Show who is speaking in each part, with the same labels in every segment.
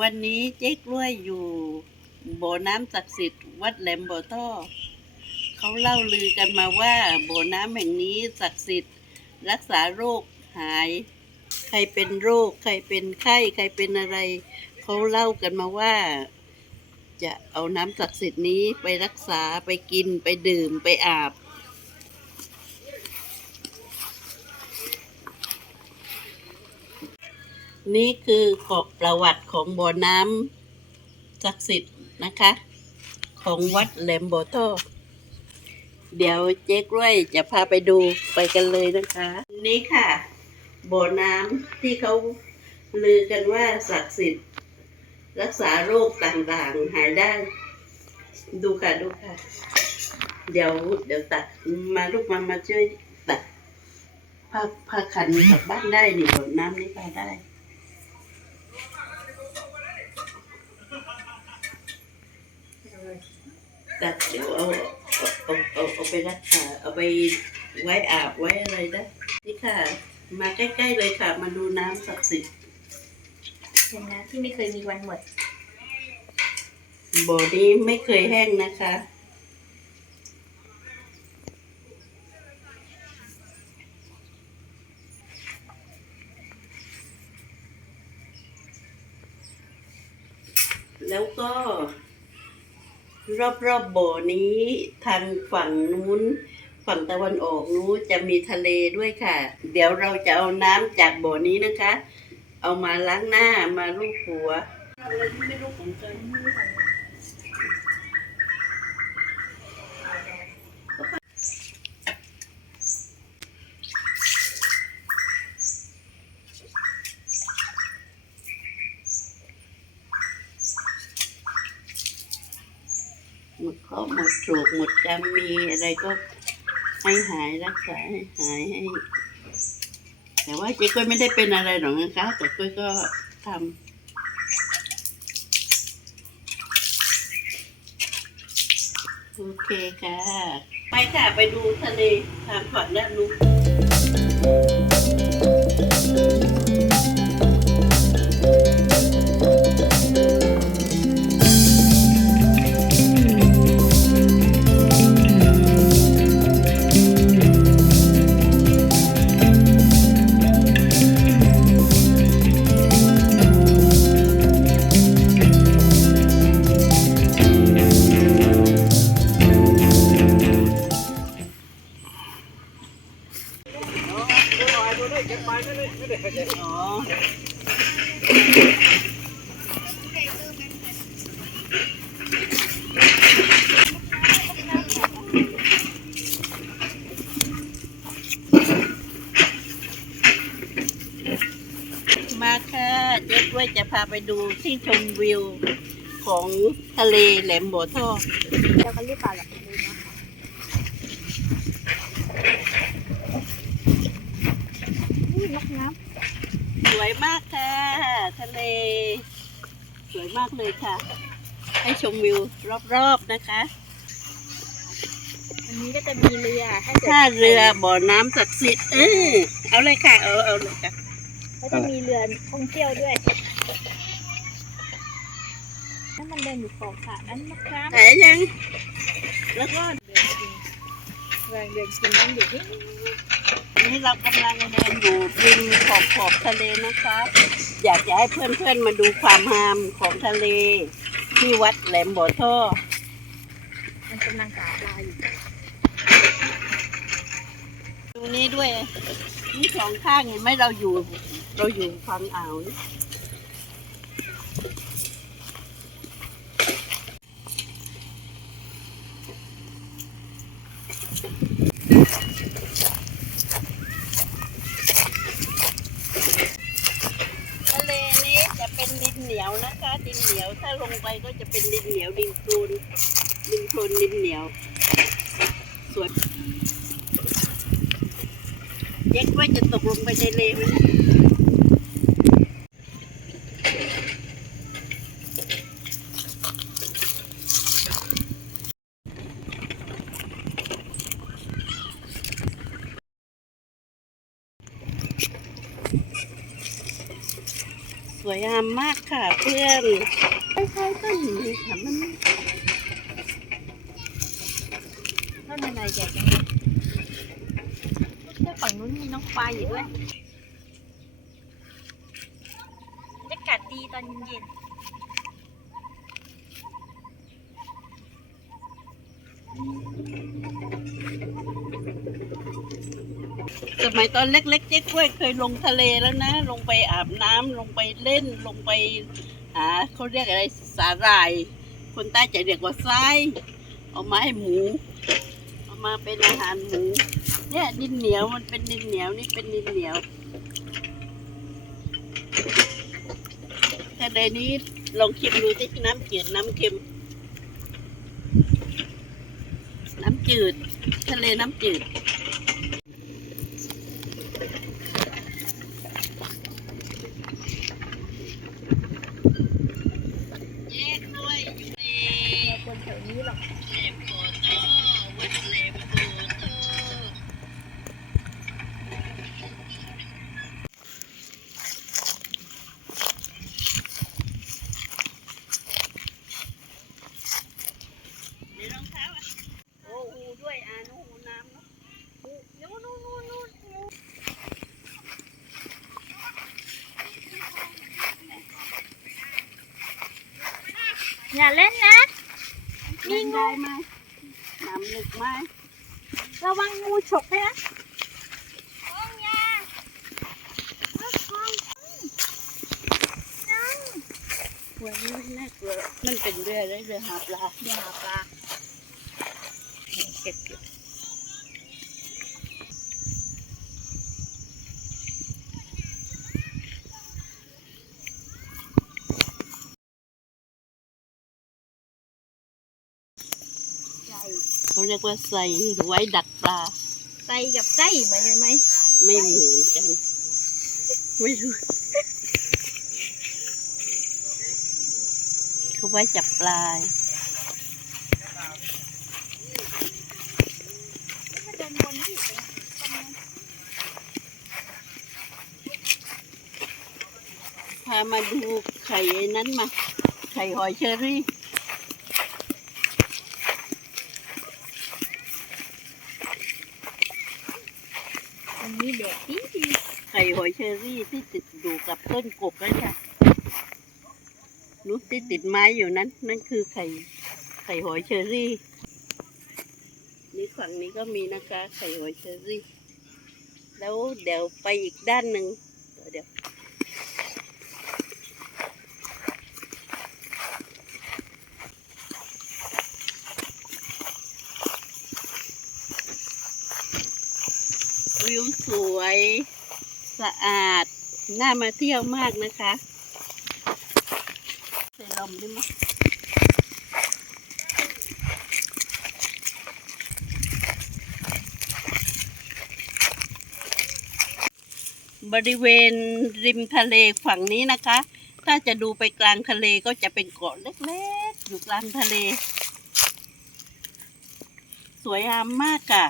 Speaker 1: วันนี้เจ๊กล้วยอยู่บ่อน้ำศักดิ์สิทธิ์วัดแหลมบ่อท่อเขาเล่าลือกันมาว่าบ่อน้ำแห่งนี้ศักดิ์สิทธิ์ รักษาโรคหาย ใครเป็นโรค ใครเป็นไข้ใครเป็นอะไร เขาเล่ากันมาว่า จะเอาน้ำศักดิ์สิทธิ์นี้ไปรักษาไปกินไปดื่มไปอาบ นี่คือขอบประวัติของบ่อน้ำศักดิ์สิทธิ์นะคะ ของวัดแหลมโบอโทเดี๋ยวเจ๊กล้วยจะพาไปดูไปกันเลยนะคะ นี่ค่ะ บ่อน้ำที่เขาลือกันว่าศักดิ์สิทธิ์ รักษาโรคต่างๆหายได้ ดูค่ะดูค่ะ เดี๋ยวเดี๋ยวตัดมาลูกมามาช่วยตัดผ้าผ้าคันกลับบ้านได้นี่บ่อน้ำนี่ไปได้ ตัดเดี๋ยวเอาเอาเอาเอาเอาไปรักษาเอาไปไว้อาบไว้อะไรได้นี่ค่ะ มาใกล้ๆเลยค่ะ มาดูน้ำศักดิ์สิทธิ์
Speaker 2: เป็นน้ำที่ไม่เคยมีวันหมด
Speaker 1: บ่อนี้ไม่เคยแห้งนะคะ แล้วก็ รอบๆบบ่อนี้ทางฝั่งนู้น ฝั่งตะวันออกนู้นจะมีทะเลด้วยค่ะ เดี๋ยวเราจะเอาน้ำจากบ่อนี้นะคะ เอามาล้างหน้ามาลูบหัวอะไรที่ไม่รู้ของกัน หมดเคราะห์หมดโศกหมดกรรมมีอะไรก็ให้หายรักษาให้หายให้ แต่ว่าเจ๊ก้อยไม่ได้เป็นอะไรหรอกนะคะแต่ก้อยก็ทำโอเคค่ะ ไปค่ะ ไปดูทะเลทางฝั่งด้านนู้น มาค่ะเจ๊กล้วยจะพาไปดูที่ชมวิวของทะเลแหลมโบอท่อ
Speaker 2: เราก็รีบเปลาหรอกเลยนะคะอุ้ยนกน้ำ
Speaker 1: สวยมากค่ะ ทะเล สวยมากเลยค่ะ ให้ชมวิวรอบๆนะคะำ
Speaker 2: อันนี้ก็จะมีเรือให้เกิด
Speaker 1: ท่าเรือบ่อน้ำศักดิ์สิทธิ์เออเอาเลยค่ะ เอาเอาเลยค่ะ
Speaker 2: ก็จะมีเรือท่องเที่ยวด้วยถ้ามันเดินอยู่ขอบสระนั้นนกน้ำ
Speaker 1: แต่ยัง แล้วก็
Speaker 2: เดินกินแรงเดินกินนั่นอยู่ ที่
Speaker 1: นี่เรากำลังเดินอยู่ริมขอบขอบทะเลนะคะอยากจะให้เพื่อนๆมาดูความงามของทะเล ที่วัดแหลมบ่อท่อ
Speaker 2: มันกำลังหาปลาอยู่
Speaker 1: ตรงนี้ด้วยนี่สองข้างเห็นไหมเราอยู่ เราอยู่ฝั่งอ่าวนี่ทะเลนี้จะเป็นดินเห นะคะดินเหนียว ถ้าลงไปก็จะเป็นดินเหนียวดินโคลนดินโคลนดินเหนียวสวยเย็กว่าจะตกลงไปในเลไหม สวยงามมากค่ะเพื่อนคล้ายๆต้นนี้ค่ะมัน
Speaker 2: ต้นอะไรใหญ่จังฝั่งนู้นมีน้องปลายอยู่ด้วยบรรยากาศดีตอนเย็น
Speaker 1: สมัยตอนเล็กๆเจ๊กล้วยเคยลงทะเลแล้วนะ ลงไปอาบน้ำลงไปเล่นลงไปหาเขาเรียกอะไรสาหร่าย คนใต้จะเรียกว่าไส้เอามาให้หมู เอามาเป็นอาหารหมู เนี่ยดินเหนียวมันเป็นดินเหนียวนี่เป็นดินเหนียวทะเลนี้ลองชิมดูที่น้ำจืดน้ำเค็ม น้ำจืด ทะเลน้ำจืด แยกด้วยอยู่ใน
Speaker 2: ๆคนแถวนี้หรอก
Speaker 1: เลมโบโตวัดเลมโบโตในรองเท้าอะโอ้หูด้วยอ่านูหูน้ำเนาะหูนู้นนู้นนู้นนู้น
Speaker 2: อย่าเล่นนะา
Speaker 1: ยไหมน้ำลึกไหม
Speaker 2: ระวังงูฉกนะ
Speaker 1: วันนี้ไม่น่ากลัวมันเป็นเรือได้เรือหาปลา
Speaker 2: เรือหาปลา
Speaker 1: เก็บเก็บ เขาเรียกว่าใส่ไว้ดักปลา
Speaker 2: ไส้กับไส้เหมือนกันไหม
Speaker 1: ไม่เหมือนกัน ไม่รู้เขาไว้จับปลา
Speaker 2: มันเดินวนที่
Speaker 1: พามาดูไข่ไอ้นั้นมา ไข่หอยเชอรี่
Speaker 2: นี้แดดดีดี
Speaker 1: ไข่หอยเชอรี่ที่ติดอยู่กับต้นกบนั่นค่ะรู้ที่ติดไม้อยู่นั้น นั่นคือไข่ไข่หอยเชอรี่ นี่ฝั่งนี้ก็มีนะคะ ไข่หอยเชอรี่ แล้วเดี๋ยวไปอีกด้านหนึ่งเดี๋ยว วิว สวยสะอาด น่ามาเที่ยวมากนะคะใส่ลมได้ไหมบริเวณริมทะเลฝั่งนี้นะคะ ถ้าจะดูไปกลางทะเลก็จะเป็นเกาะเล็กๆ อยู่กลางทะเล สวยงามมากค่ะ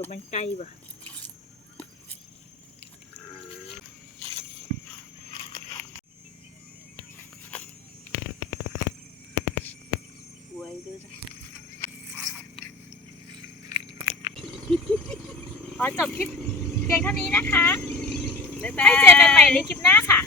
Speaker 2: ตัวมันใกล้ป่ะ
Speaker 1: สวยด้วยนะ
Speaker 2: ขอจบคลิปเพียงเท่านี้นะคะ
Speaker 1: บ๊ายบาย
Speaker 2: ให้เจอกันใหม่ในคลิปหน้าค่ะ